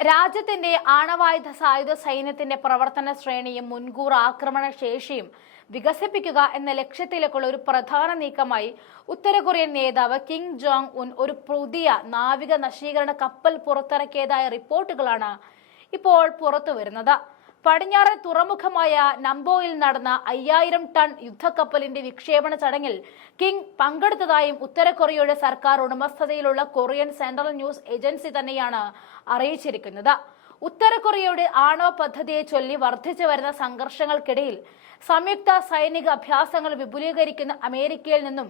രാജ്യത്തിന്റെ ആണവായുധ സായുധ സൈന്യത്തിന്റെ പ്രവർത്തന ശ്രേണിയും മുൻകൂർ ആക്രമണ ശേഷിയും വികസിപ്പിക്കുക എന്ന ലക്ഷ്യത്തിലേക്കുള്ള ഒരു പ്രധാന നീക്കമായി ഉത്തര കൊറിയൻ നേതാവ് കിം ജോങ് ഉൻ ഒരു പുതിയ നാവിക നശീകരണ കപ്പൽ പുറത്തിറക്കിയതായ റിപ്പോർട്ടുകളാണ് ഇപ്പോൾ പുറത്തു വരുന്നത് പടിഞ്ഞാറൻ തുറമുഖമായ നംബോയിൽ നടന്ന അയ്യായിരം ടൺ യുദ്ധക്കപ്പലിന്റെ വിക്ഷേപണ ചടങ്ങിൽ കിങ് പങ്കെടുത്തതായും ഉത്തര കൊറിയയുടെ സർക്കാർ ഉടമസ്ഥതയിലുള്ള കൊറിയൻ സെൻട്രൽ ന്യൂസ് ഏജൻസി തന്നെയാണ് അറിയിച്ചിരിക്കുന്നത്. ഉത്തര കൊറിയയുടെ ആണവ പദ്ധതിയെ ചൊല്ലി വർദ്ധിച്ചു വരുന്ന സംഘർഷങ്ങൾക്കിടയിൽ സംയുക്ത സൈനിക അഭ്യാസങ്ങൾ വിപുലീകരിക്കുന്ന അമേരിക്കയിൽ നിന്നും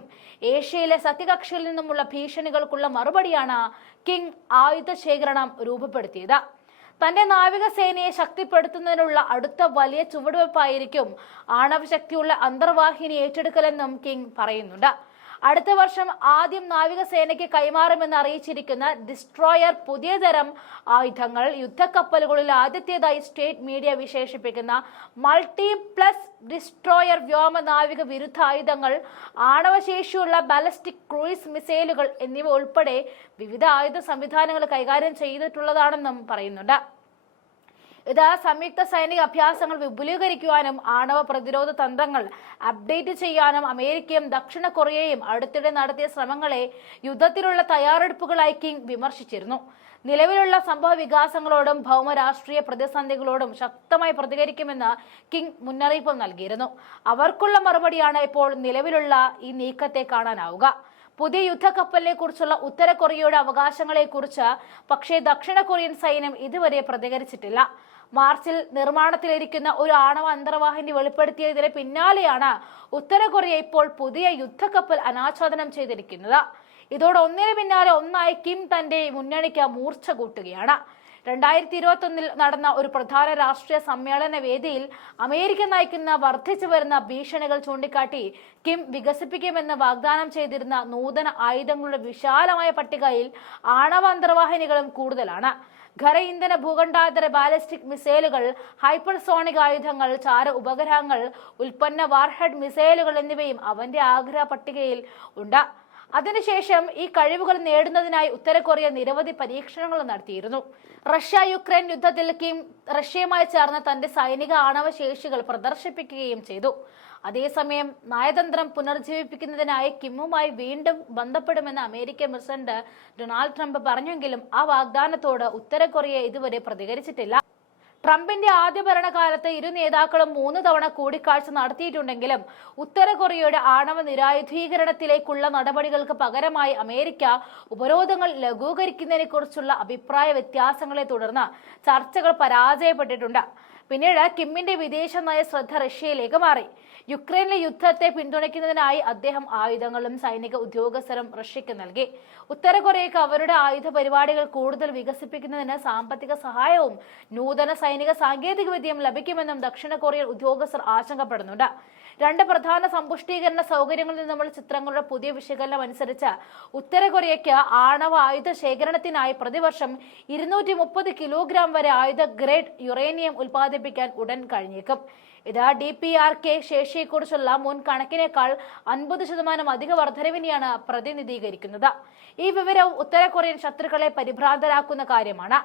ഏഷ്യയിലെ സത്യകക്ഷിയിൽ നിന്നുമുള്ള ഭീഷണികൾക്കുള്ള മറുപടിയാണ് കിങ് ആയുധ ശേഖരണം രൂപപ്പെടുത്തിയത്. തന്റെ നാവികസേനയെ ശക്തിപ്പെടുത്തുന്നതിനുള്ള അടുത്ത വലിയ ചുവടുവെപ്പായിരിക്കും ആണവശക്തിയുള്ള അന്തർവാഹിനി ഏറ്റെടുക്കലെന്നും കിങ് പറയുന്നുണ്ട്. അടുത്ത വർഷം ആദ്യം നാവികസേനയ്ക്ക് കൈമാറുമെന്ന് അറിയിച്ചിരിക്കുന്ന ഡിസ്ട്രോയർ പുതിയ തരം ആയുധങ്ങൾ യുദ്ധക്കപ്പലുകളിൽ ആദ്യത്തേതായി സ്റ്റേറ്റ് മീഡിയ വിശേഷിപ്പിക്കുന്ന മൾട്ടി പ്ലസ് ഡിസ്ട്രോയർ വ്യോമ നാവിക വിരുദ്ധ ആയുധങ്ങൾ ആണവശേഷിയുള്ള ബാലസ്റ്റിക് ക്രൂയിസ് മിസൈലുകൾ എന്നിവ ഉൾപ്പെടെ വിവിധ ആയുധ സംവിധാനങ്ങൾ കൈകാര്യം ചെയ്തിട്ടുള്ളതാണെന്നും പറയുന്നുണ്ട്. ഇത് സംയുക്ത സൈനിക അഭ്യാസങ്ങൾ വിപുലീകരിക്കുവാനും ആണവ പ്രതിരോധ തന്ത്രങ്ങൾ അപ്ഡേറ്റ് ചെയ്യാനും അമേരിക്കയും ദക്ഷിണ കൊറിയയും അടുത്തിടെ നടത്തിയ ശ്രമങ്ങളെ യുദ്ധത്തിലുള്ള തയ്യാറെടുപ്പുകളായി കിങ് വിമർശിച്ചിരുന്നു. നിലവിലുള്ള സംഭവ വികാസങ്ങളോടും ഭൗമരാഷ്ട്രീയ പ്രതിസന്ധികളോടും ശക്തമായി പ്രതികരിക്കുമെന്ന് കിങ് മുന്നറിയിപ്പ് നൽകിയിരുന്നു. അവർക്കുള്ള മറുപടിയാണ് ഇപ്പോൾ നിലവിലുള്ള ഈ നീക്കത്തെ കാണാനാവുക. പുതിയ യുദ്ധക്കപ്പലിനെ കുറിച്ചുള്ള ഉത്തര കൊറിയയുടെ അവകാശങ്ങളെ കുറിച്ച് പക്ഷേ ദക്ഷിണ കൊറിയൻ സൈന്യം ഇതുവരെ പ്രതികരിച്ചിട്ടില്ല. മാർച്ചിൽ നിർമ്മാണത്തിലിരിക്കുന്ന ഒരു ആണവ അന്തർവാഹിനി വെളിപ്പെടുത്തിയതിന് പിന്നാലെയാണ് ഉത്തര കൊറിയ ഇപ്പോൾ പുതിയ യുദ്ധക്കപ്പൽ അനാച്ഛാദനം ചെയ്തിരിക്കുന്നത്. ഇതോടെ ഒന്നിന് പിന്നാലെ ഒന്നായി കിം തന്റെ മുന്നണിക്ക് മൂർച്ച കൂട്ടുകയാണ്. രണ്ടായിരത്തി ഇരുപത്തി ഒന്നിൽ നടന്ന ഒരു പ്രധാന രാഷ്ട്രീയ സമ്മേളന വേദിയിൽ അമേരിക്ക നയിക്കുന്ന വർദ്ധിച്ചു വരുന്ന ഭീഷണികൾ ചൂണ്ടിക്കാട്ടി കിം വികസിപ്പിക്കുമെന്ന് വാഗ്ദാനം ചെയ്തിരുന്ന നൂതന ആയുധങ്ങളുടെ വിശാലമായ പട്ടികയിൽ ആണവ അന്തർവാഹിനികളും കൂടുതലാണ്. ഖര ഇന്ധന ഭൂഖണ്ഡാന്തര ബാലിസ്റ്റിക് മിസൈലുകൾ ഹൈപ്പർസോണിക് ആയുധങ്ങൾ ചാര ഉപഗ്രഹങ്ങൾ ഉൽപ്പന്ന വാർഹെഡ് മിസൈലുകൾ എന്നിവയും അവന്റെ ആഗ്രഹ പട്ടികയിൽ ഉണ്ട്. അതിനുശേഷം ഈ കഴിവുകൾ നേടുന്നതിനായി ഉത്തര കൊറിയ നിരവധി പരീക്ഷണങ്ങൾ നടത്തിയിരുന്നു. റഷ്യ യുക്രൈൻ യുദ്ധത്തിൽ കിം റഷ്യയുമായി ചേർന്ന് തന്റെ സൈനിക ആണവ ശേഷികൾ പ്രദർശിപ്പിക്കുകയും ചെയ്തു. അതേസമയം നയതന്ത്രം പുനർജീവിപ്പിക്കുന്നതിനായി കിമ്മുമായി വീണ്ടും ബന്ധപ്പെടുമെന്ന് അമേരിക്കൻ പ്രസിഡന്റ് ഡൊണാൾഡ് ട്രംപ് പറഞ്ഞെങ്കിലും ആ വാഗ്ദാനത്തോട് ഉത്തര കൊറിയ ഇതുവരെ പ്രതികരിച്ചിട്ടില്ല. ട്രംപിന്റെ ആദ്യ ഭരണകാലത്ത് ഇരു നേതാക്കളും മൂന്ന് തവണ കൂടിക്കാഴ്ച നടത്തിയിട്ടുണ്ടെങ്കിലും ഉത്തര കൊറിയയുടെ ആണവ നിരായുധീകരണത്തിലേക്കുള്ള നടപടികൾക്ക് പകരമായി അമേരിക്ക ഉപരോധങ്ങൾ ലഘൂകരിക്കുന്നതിനെ കുറിച്ചുള്ള അഭിപ്രായ വ്യത്യാസങ്ങളെ തുടർന്ന് ചർച്ചകൾ പരാജയപ്പെട്ടിട്ടുണ്ട്. പിന്നീട് കിമ്മിന്റെ വിദേശ നയ ശ്രദ്ധ റഷ്യയിലേക്ക് മാറി. യുക്രൈനിലെ യുദ്ധത്തെ പിന്തുണയ്ക്കുന്നതിനായി അദ്ദേഹം ആയുധങ്ങളും സൈനിക ഉദ്യോഗസ്ഥരും റഷ്യക്ക് നൽകി. ഉത്തര കൊറിയക്ക് അവരുടെ ആയുധ പരിപാടികൾ കൂടുതൽ വികസിപ്പിക്കുന്നതിന് സാമ്പത്തിക സഹായവും നൂതന സൈനിക സാങ്കേതിക വിദ്യയും ലഭിക്കുമെന്നും ദക്ഷിണ കൊറിയൻ ഉദ്യോഗസ്ഥർ ആശങ്കപ്പെടുന്നുണ്ട്. രണ്ട് പ്രധാന സമ്പുഷ്ടീകരണ സൗകര്യങ്ങളിൽ നിന്നുള്ള ചിത്രങ്ങളുടെ പുതിയ വിശകലനം അനുസരിച്ച് ഉത്തര കൊറിയയ്ക്ക് ആണവ ആയുധ ശേഖരണത്തിനായി പ്രതിവർഷം ഇരുന്നൂറ്റി കിലോഗ്രാം വരെ ആയുധ ഗ്രേഡ് യുറേനിയം ഉൽപ്പാദിപ്പിക്കാൻ ഉടൻ കഴിഞ്ഞേക്കും. ഇത് ഡി പി ആർ കെ ശേഷിയെക്കുറിച്ചുള്ള മുൻ കണക്കിനേക്കാൾ അൻപത് ശതമാനം അധിക വർധനവിനെയാണ് പ്രതിനിധീകരിക്കുന്നത്. ഈ വിവരവും ഉത്തര കൊറിയൻ ശത്രുക്കളെ പരിഭ്രാന്തരാക്കുന്ന കാര്യമാണ്.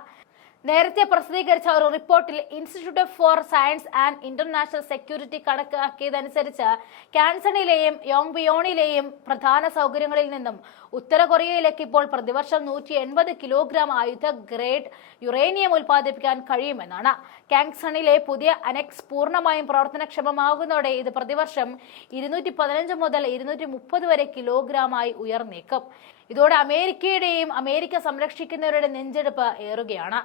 നേരത്തെ പ്രസിദ്ധീകരിച്ച ഒരു റിപ്പോർട്ടിൽ institute for science and international security കണക്കാക്കിയതനുസരിച്ച് കാൻസണിലെയും യോങ്ബിയോണിലെയും പ്രധാന സൗകര്യങ്ങളിൽ നിന്നും ഉത്തര കൊറിയയിലേക്ക് ഇപ്പോൾ പ്രതിവർഷം നൂറ്റി എൺപത് കിലോഗ്രാം ആയുധ ഗ്രേഡ് യുറേനിയം ഉൽപ്പാദിപ്പിക്കാൻ കഴിയുമെന്നാണ്. കാങ്സണിലെ പുതിയ അനക്സ് പൂർണമായും പ്രവർത്തനക്ഷമമാകുന്നതോടെ ഇത് പ്രതിവർഷം ഇരുന്നൂറ്റി പതിനഞ്ച് മുതൽ ഇരുന്നൂറ്റി മുപ്പത് വരെ കിലോഗ്രാമായി ഉയർന്നേക്കും. ഇതോടെ അമേരിക്കയുടെയും അമേരിക്ക സംരക്ഷിക്കുന്നവരുടെ നെഞ്ചെടുപ്പ് ഏറുകയാണ്.